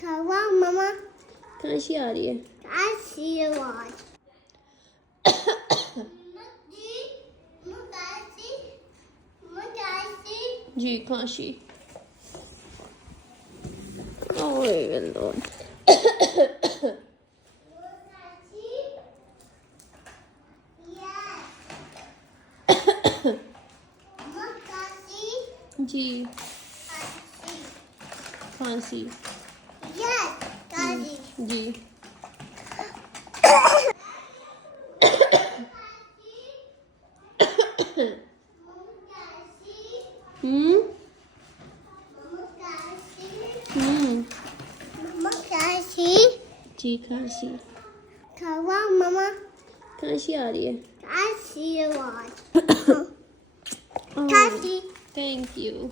खावा मम्मा खांसी आ रही है। आशीर्वाद जी खांसी। ओए लॉर्ड। जी खांसी। जी हम्म जी खांसी। खावा मम्मा खांसी आ रही है। आशीर्वाद Oh, खांसी thank you.